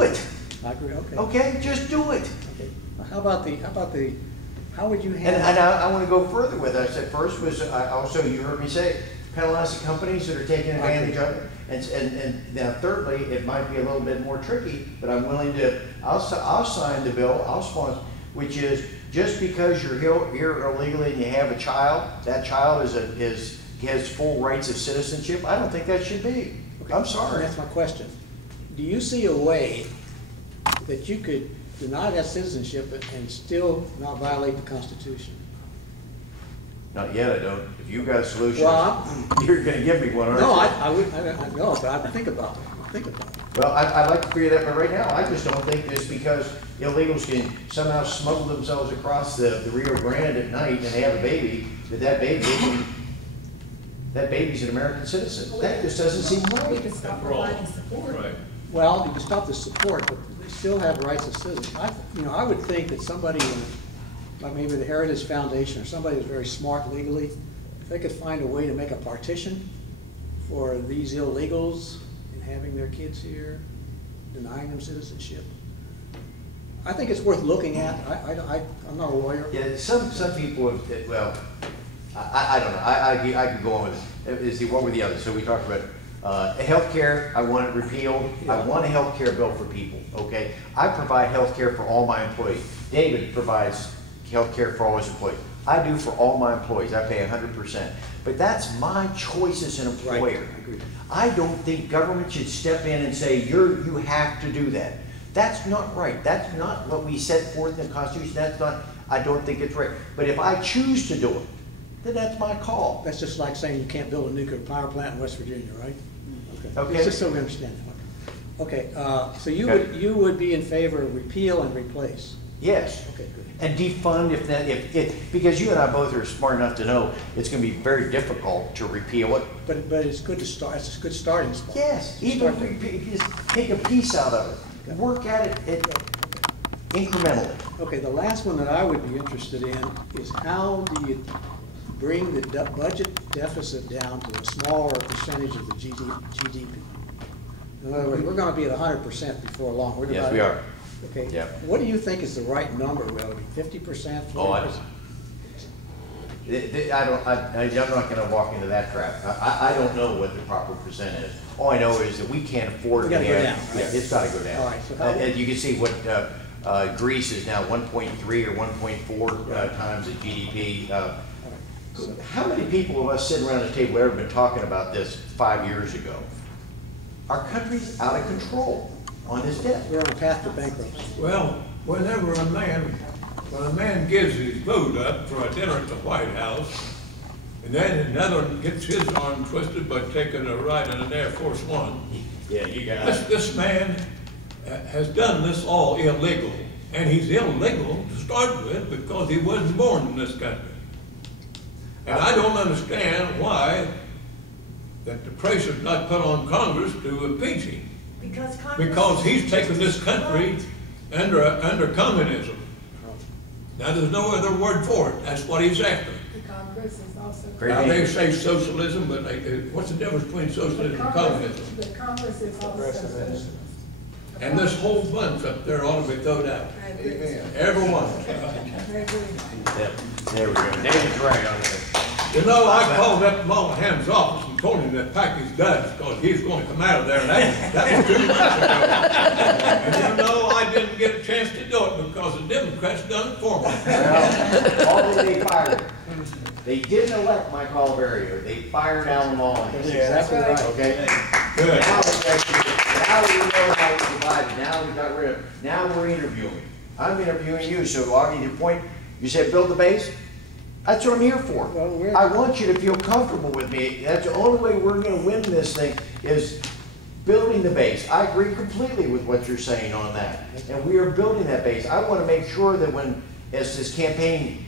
do it. I agree, okay. Okay, just do it. Okay. How how would you handle? And I want to go further with it. I said first was, also you heard me say, penalize the companies that are taking advantage of it. And now thirdly, it might be a little bit more tricky, but I'm willing to, I'll sign the bill, I'll sponsor, which is just because you're here illegally and you have a child, that child has full rights of citizenship. I don't think that should be. Okay. I'm sorry. That's my question. Do you see a way that you could deny that citizenship and still not violate the Constitution? Not yet, I don't. If you've got a solution, well, you're going to give me one, aren't no, you? I know, but I think about it. Well, I'd like to figure that, but right now, I just don't think just because illegals can somehow smuggle themselves across the Rio Grande at night and they have a baby, that baby's an American citizen. That just doesn't seem right. We can stop providing support. Right. Well, you can stop the support, but they still have rights as citizens. I would think that somebody, like maybe the Heritage Foundation or somebody who's very smart legally, if they could find a way to make a partition for these illegals and having their kids here, denying them citizenship. I think it's worth looking at. I'm not a lawyer. Yeah, some people have, well, I don't know. I could go on with it. What were the others? So we talked about health care. I want it repealed. Yeah. I want a health care bill for people, okay? I provide health care for all my employees. David provides health care for all his employees. I do for all my employees. I pay 100%. But that's my choice as an employer. Right. I agree. I don't think government should step in and say, you have to do that. That's not right. That's not what we set forth in the Constitution. That's not, I don't think it's right. But if I choose to do it, then that's my call. That's just like saying you can't build a nuclear power plant in West Virginia, right? Okay. It's just so we understand that. Okay, so you would be in favor of repeal and replace? Yes. Okay, good. And defund because you and I both are smart enough to know it's going to be very difficult to repeal it. But it's good to start. It's a good starting spot. Yes. Even if you just take a piece out of it, work at it incrementally. Okay. The last one that I would be interested in is how do you bring the budget deficit down to a smaller percentage of the GDP? In other words, we're going to be at 100% before long. Yes, we are. Okay. Yeah. What do you think is the right number? Will it be 50%? 40%? Oh, I'm not going to walk into that trap. I don't know what the proper percent is. All I know is that we can't afford to go down. Right? Yeah, it's got to go down. All right. So you can see what Greece is now 1.3 or 1.4 times the GDP. So how many people of us sitting around the table ever been talking about this 5 years ago? Our country's out of control on this debt. We're on a path to bankruptcy. Well, whenever a man gives his vote up for a dinner at the White House, and then another gets his arm twisted by taking a ride in an Air Force One. Yeah, you got it. This man has done this all illegal, and he's illegal to start with because he wasn't born in this country. And I don't understand why that the pressure's not put on Congress to impeach him. Because he's taken this country under communism. Now there's no other word for it. That's what he's after. The Congress is also. Now they say socialism, but what's the difference between socialism and communism? The Congress is also. And this whole bunch up there ought to be thrown out. Everyone. Yep. There we go. David's right on there. You know, I called up Mullihan's office and told him that pack his guns because he's going to come out of there. And that was 2 months ago. And you know, I didn't get a chance to do it because the Democrats done it for me. Well, all that they fired. They didn't elect Mike Oliverio. They fired Alan Mullihan. That's exactly right. Okay? Good. Now we know how we divided. Now we got rid of it. Now we're interviewing. I'm interviewing you. So, Augie, your point, you said build the base? That's what I'm here for. Well, I want you to feel comfortable with me. That's the only way we're going to win this thing is building the base. I agree completely with what you're saying on that. And we are building that base. I want to make sure that as this campaign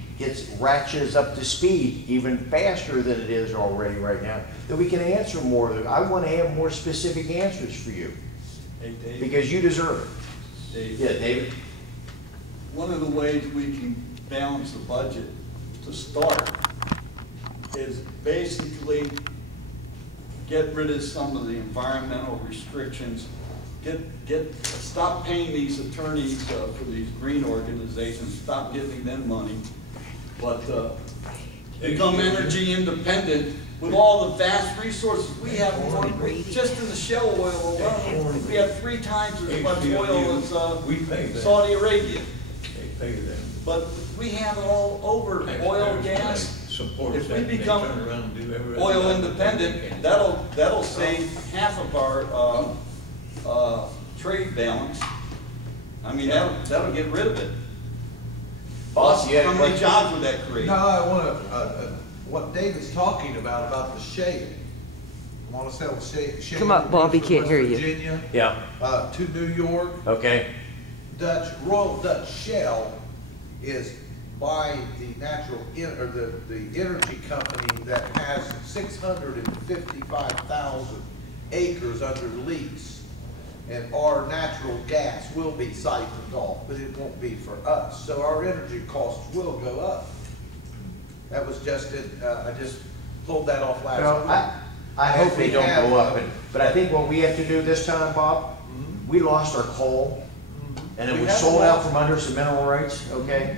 ratchets up to speed even faster than it is already right now, that we can answer more. I want to have more specific answers for you. Hey, Dave. Because you deserve it. Dave. Yeah, David. One of the ways we can balance the budget to start is basically get rid of some of the environmental restrictions stop paying these attorneys for these green organizations, stop giving them money, but become energy independent with all the vast resources we have. Just in the shale oil alone, we have 3 times as much oil as Saudi Arabia. They pay them. But we have it all over, oil, gas. If we become oil independent, that'll save half of our trade balance. I mean, that'll get rid of it. Boss, you had a how many question? jobs would that create? No, I want to, what David's talking about the shale. I want to sell shale. Come up, Bobby, from can't West hear you. Virginia, Yeah, to New York. okay. Royal Dutch Shell is buying the the energy company that has 655,000 acres under lease. And our natural gas will be siphoned off, but it won't be for us. So our energy costs will go up. That was just it, I just pulled that off last Well, week. I hope they don't have, go up, but I think what we have to do this time, Bob, we lost our coal, and it We was haven't sold out lost- from under some mineral rights, okay?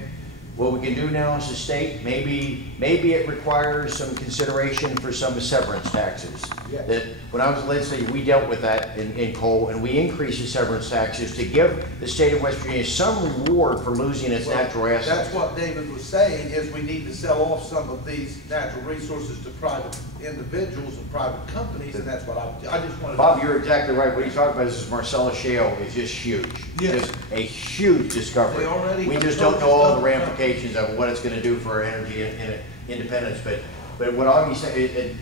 What we can do now as a state, maybe it requires some consideration for some severance taxes. Yes. That, when I was legislator, we dealt with that in coal, and we increased the severance taxes to give the state of West Virginia some reward for losing its natural assets. That's what David was saying, is we need to sell off some of these natural resources to private individuals and private companies, and that's what I just wanted to. Bob, you're exactly right. What you're talking about is Marcellus Shale is just huge. Yes. Just a huge discovery. They already We just don't know all the purchased them. ramifications of what it's gonna do for our energy independence, but what I'll be saying,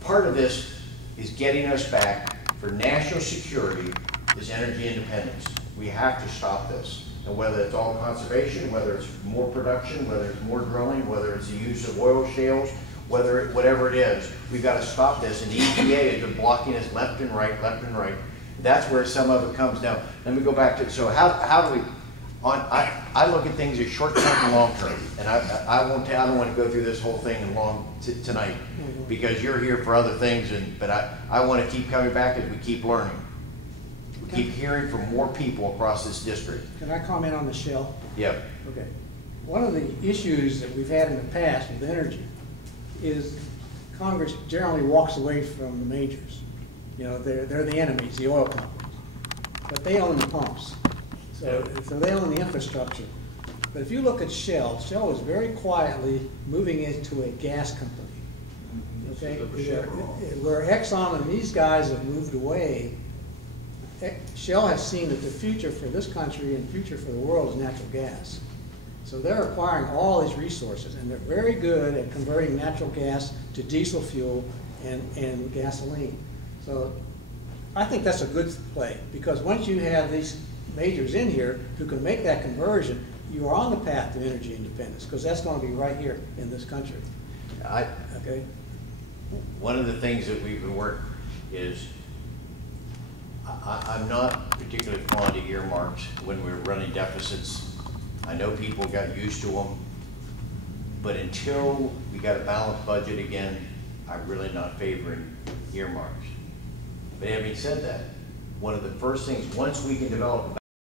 part of this is getting us back for national security is energy independence. We have to stop this. And whether it's all conservation, whether it's more production, whether it's more drilling, whether it's the use of oil shales, whatever it is, we've got to stop this. And the EPA has been blocking us left and right, left and right. That's where some of it comes down. Let me go back to, so how do we, I look at things as short term and long term. And I don't want to go through this whole thing tonight, because you're here for other things, but I want to keep coming back as we keep learning. We keep hearing from more people across this district. Can I comment on the Shell? Yep. Okay. One of the issues that we've had in the past with energy is Congress generally walks away from the majors. You know, they're the enemies, the oil companies. But they own the pumps. So they own the infrastructure. But if you look at Shell is very quietly moving into a gas company. Okay? Where Exxon and these guys have moved away, Shell has seen that the future for this country and the future for the world is natural gas. So they're acquiring all these resources, and they're very good at converting natural gas to diesel fuel and gasoline. So I think that's a good play, because once you have these majors in here who can make that conversion, you are on the path to energy independence, because that's going to be right here in this country. Okay? One of the things that we've been working is, I'm not particularly fond of earmarks when we're running deficits. I know people got used to them, but until we got a balanced budget again, I'm really not favoring earmarks. But having said that, one of the first things, once we can develop a